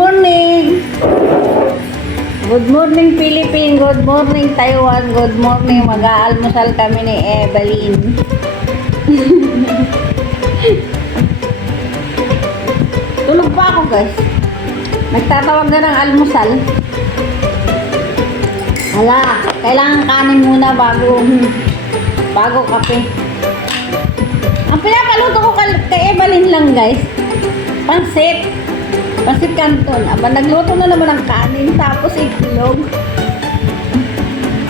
morning! Good morning Philippines, good morning Taiwan, good morning. Mag-aalmusal kami ni Evelyn. Tulog pa ako guys. Nagtatawag na ng almusal. Hala, kailangan kanin muna bago bago kape. Ang pinapaluto ko kay Evelyn lang guys. Pansit. Pansit canton. Aba, nagluto na naman ng kanin tapos itlog.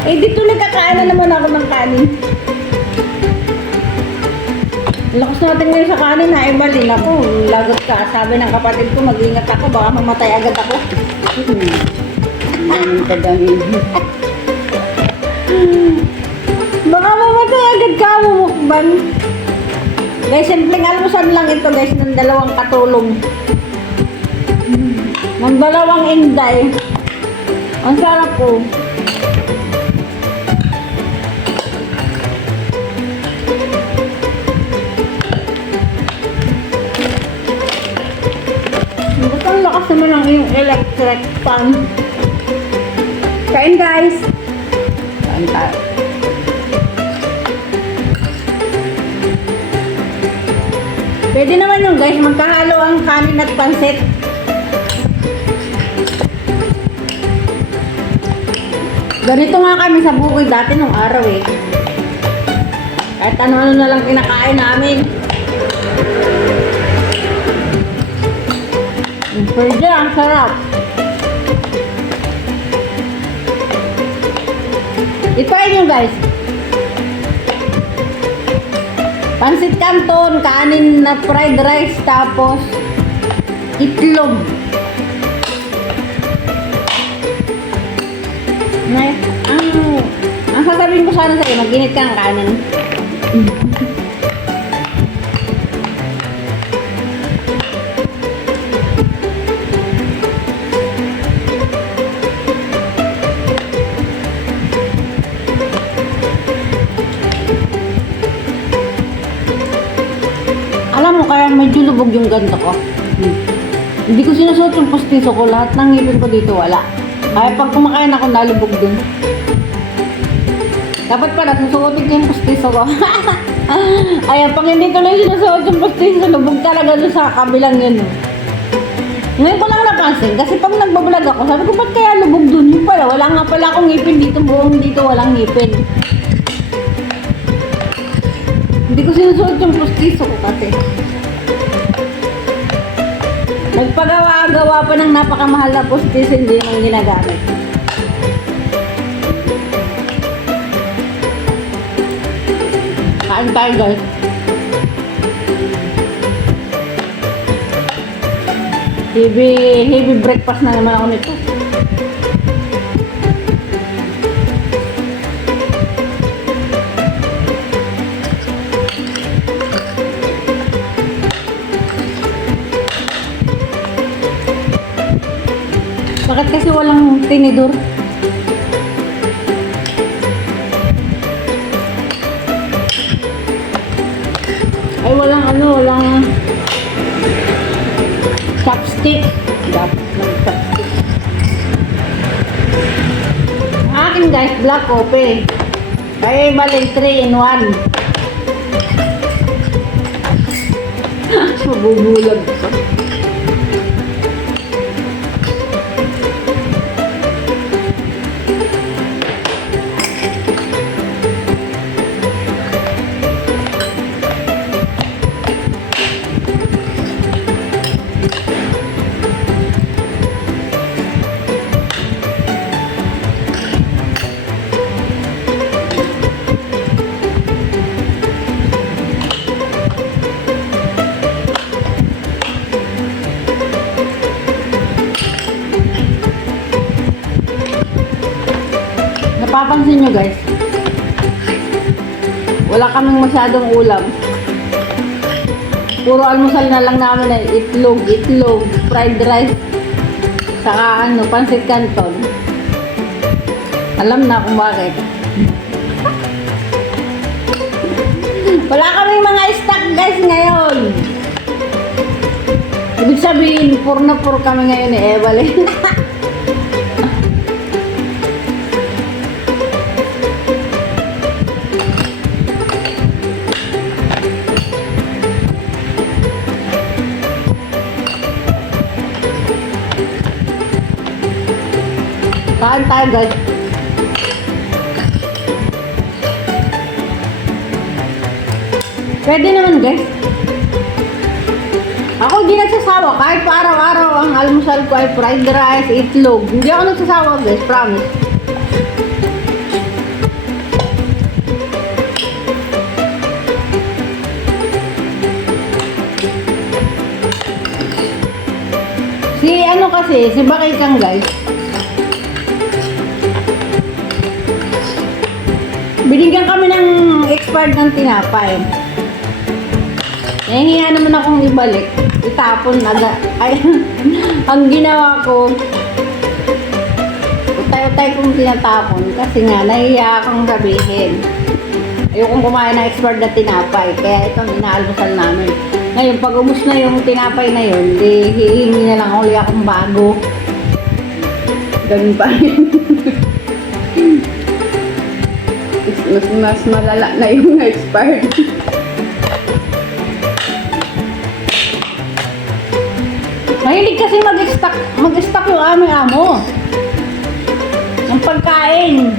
Eh, dito nagkakain na naman ako ng kanin. Lakas natin ngayon sa kanin ha, Evelyn. Ako, lagot ka. Sabi ng kapatid ko, mag-ingat ako. Baka mamatay agad ako. Ang kadami. Baka mamatay agad ka, mumukbang. Guys, simpleng almusal lang ito guys, ng dalawang katulong. Ng dalawang inday. Ang sarap po. Ang lakas naman ng iyong electric fan? Kain guys! Kain tayo. Pwede naman yung guys, magkahalo ang kanin at pansit. Ganito nga kami sa bukid dati nung araw eh. Kahit ano-ano na lang kinakain namin. Mm, Pwede, ang sarap. Ituin nyo guys. Pansit canton, kanin na fried rice, tapos itlog. Na, ang, ang sasabihin ko sana sa'yo, mag-init ka ng kanin. Alam mo, kaya medyo lubog yung ganto ko. Hmm. Hindi ko sinasuot yung postiso ko. Lahat ng ngipin ko dito wala. Kaya pag kumakain ako, nalubog dun. Dapat pala, susuotin ko yung postiso ko. Ay, pag hindi ko lang sinasuot yung postiso, lubog talaga dun sa kabilang yun. Ngayon ko lang napansin, kasi pag nagbablog ako, sabi ko, ba't kaya lubog dun? Yung pala, wala nga pala akong ngipin dito, buong dito walang ngipin. Hindi ko sinusuot yung postiso ko kasi. Nagpagawa-gawa pa ng napakamahal na postiso, hindi naman ginagamit. Kain tayo guys. Heavy, heavy breakfast na naman ako nito. Bakit kasi walang tinidor? Ay, walang ano, walang chopstick. Dapat ng chopstick. Akin guys, black coffee. Ay, bali 3 in 1. Mabubulag ka. Nyo guys, wala kaming masyadong ulam. Puro almusal na lang namin ay itlog, itlog, fried rice, saka ano, pansit canton. Alam na kung bakit. Wala kaming mga stock guys ngayon. Ibig sabihin, pur na pur kami ngayon ni Evelyn. Kain tayo guys. Pwede naman guys. Ako hindi nagsasawa. Kahit pa araw-araw ang almusal ko ay fried rice, itlog. Hindi ako nagsasawa guys, promise. Si ano kasi, si Bakay Kang guys. Binigyan kami ng expired ng tinapay. Nahihiya naman akong ibalik. Itapon aga. Ay, ang ginawa ko, utay-utay kong tinatapon kasi nga nahihiya akong sabihin. Ayokong kumain ng expired na tinapay. Kaya ito ang inaalmusal namin. Ngayon, pag umus na yung tinapay na yun, di hihingi na lang uli akong bago. Ganun pa rin. mas, mas malala na yung expired. Mahilig kasi mag-stock, mag-stock yung aming amo. Ng pagkain.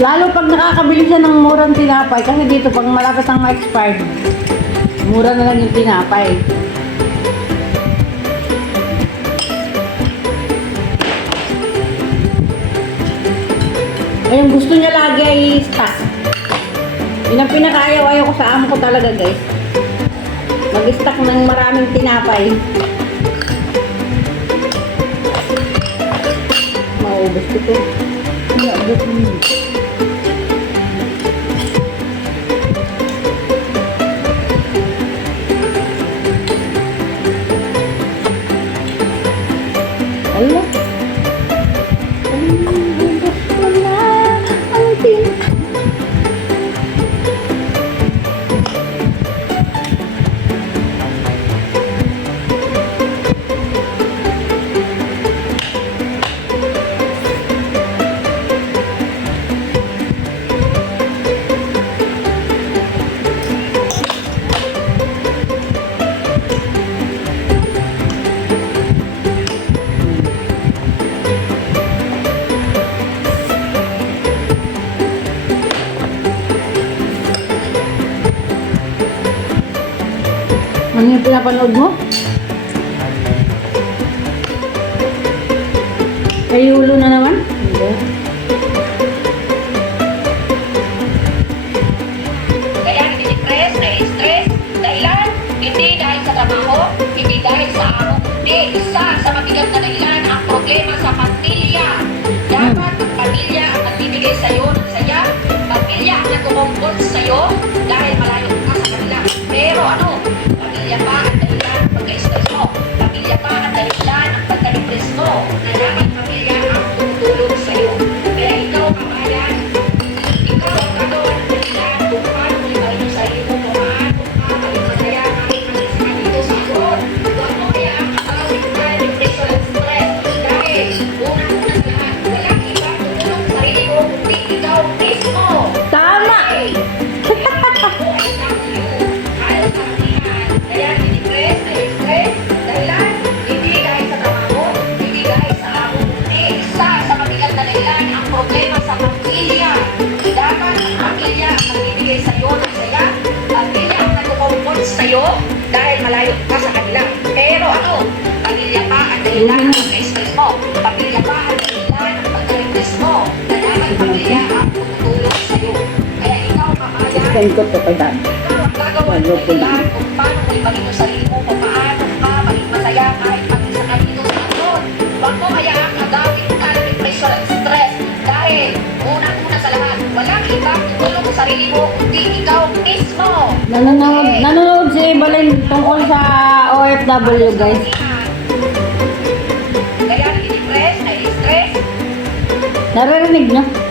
Lalo pag nakakabili siya ng murang tinapay, kasi dito pag malapit ang ma-expired, mura na lang yung tinapay. Ay, yung gusto niya lagi ay stock. Yun ang pinakaayaw-ayaw ko sa amo ko talaga, guys. Mag-stock ng maraming tinapay. Maubos ko to. Wala, abot mo pinapanood mo? Kay Yulo na naman? Hindi. Kaya ninistress, na-stress, dahilan, hindi dahil sa trabaho, hindi dahil sa amo, kundi isa sa mabigat na dahilan ang problema sa pamilya. Dapat ang pamilya ang nagbibigay sa iyo ng saya, pamilya ang nagkukumpol sa iyo dahil malayo pamilya Send ko to kay dad. ng dahilan kung paano mo ibalik yung sarili mo, paano ka maging masaya kahit mag-isa ka dito sa abroad. Huwag mo hayaan agawin ka ng depression at stress dahil unang-una sa lahat, walang ibang tutulong sa sarili mo kundi ikaw mismo. Nanonood, nanonood si Evelyn tungkol sa OFW guys. Kaya nag-depress, na-stress, Naririnig niyo?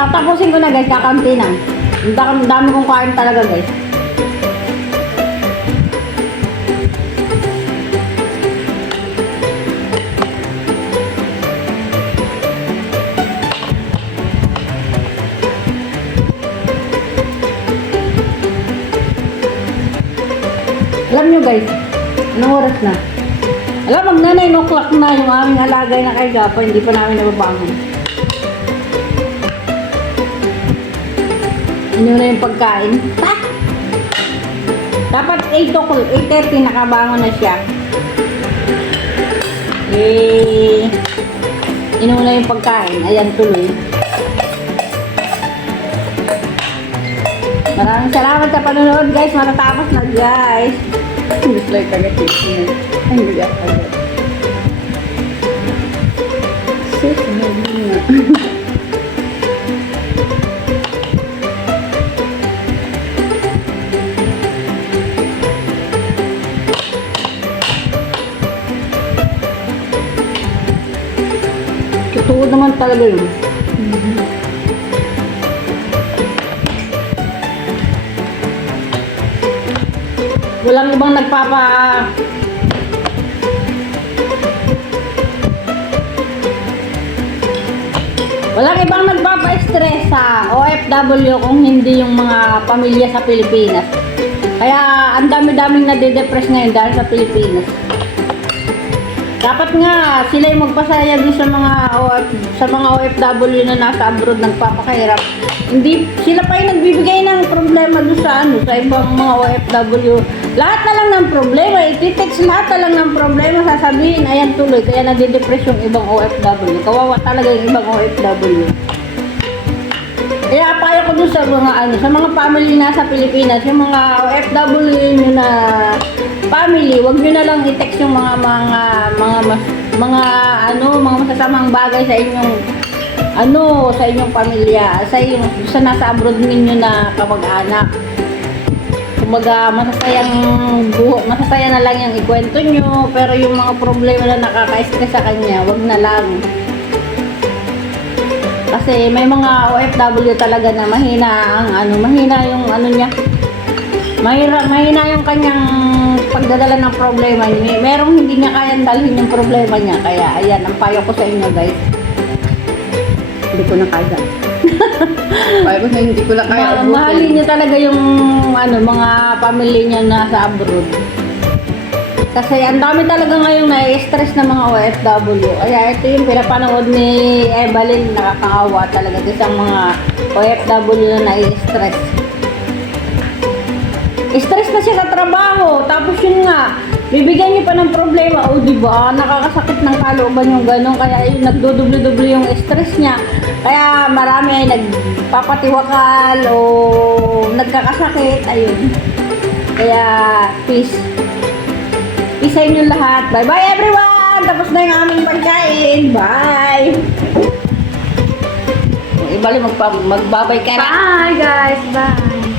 Tatapusin ko na guys, kakampi na. Ang dami, dami kong kain talaga guys. Alam nyo guys, anong oras na? Alam, mag na 9 o'clock na yung aming alagay na kay Gapa, hindi pa namin nababangon. Inyo na yung pagkain. Ha? Dapat 8 o'clock, 8.30 nakabangon na siya. Eh, inuna yung pagkain. Ayan, tuloy. Maraming salamat sa panonood guys. Matatapos na guys. Dislike agad hindi ako agad. Sus, hindi nga. Totoo naman talaga yun. Walang ibang nagpapa... Walang ibang nagpapa-stress sa OFW kung hindi yung mga pamilya sa Pilipinas. Kaya ang dami-daming nade-depress ngayon dahil sa Pilipinas. Dapat nga sila yung magpasaya din sa mga OF, sa mga OFW na nasa abroad nagpapakahirap. Hindi sila pa yung nagbibigay ng problema doon sa ano sa ibang mga OFW. Lahat na lang ng problema, iti-text lahat na lang ng problema sasabihin ayan tuloy kaya nade-depress yung ibang OFW. Kawawa talaga yung ibang OFW. Kaya payo ko dun sa mga ano, sa mga family na sa Pilipinas, yung mga OFW na family, wag nyo na lang i-text yung mga mga mga mga ano, mga masasamang bagay sa inyong ano, sa inyong pamilya, sa inyong sa nasa abroad ninyo na kamag-anak. Kumbaga, masasayang buho, masasaya na lang yung ikwento nyo, pero yung mga problema na nakaka-stress sa kanya, wag na lang. Kasi may mga OFW talaga na mahina ang ano, mahina yung ano niya. Mahira, mahina yung kanyang pagdadala ng problema niya. Merong hindi niya kayang dalhin yung problema niya. Kaya ayan, ang payo ko sa inyo guys. Hindi ko na kaya. Kaya ko na hindi ko na kaya Ma- mahalin niyo talaga yung ano, mga family niya nasa abroad. Kasi ang dami talaga ngayon na-stress ng mga OFW. Kaya ito yung pinapanood ni Evelyn, nakakaawa talaga kasi ang mga OFW na na-stress. Stress na siya sa trabaho, tapos yun nga, bibigyan niyo pa ng problema, o di ba, nakakasakit ng kalooban yung ganun, kaya yun, nagdodoble-doble yung stress niya. Kaya marami ay nagpapatiwakal o nagkakasakit, ayun. Kaya, peace. Peace sa inyo lahat. Bye-bye everyone! Tapos na yung aming pagkain. Bye! Ibali magpa magbabay ka. Bye guys! Bye!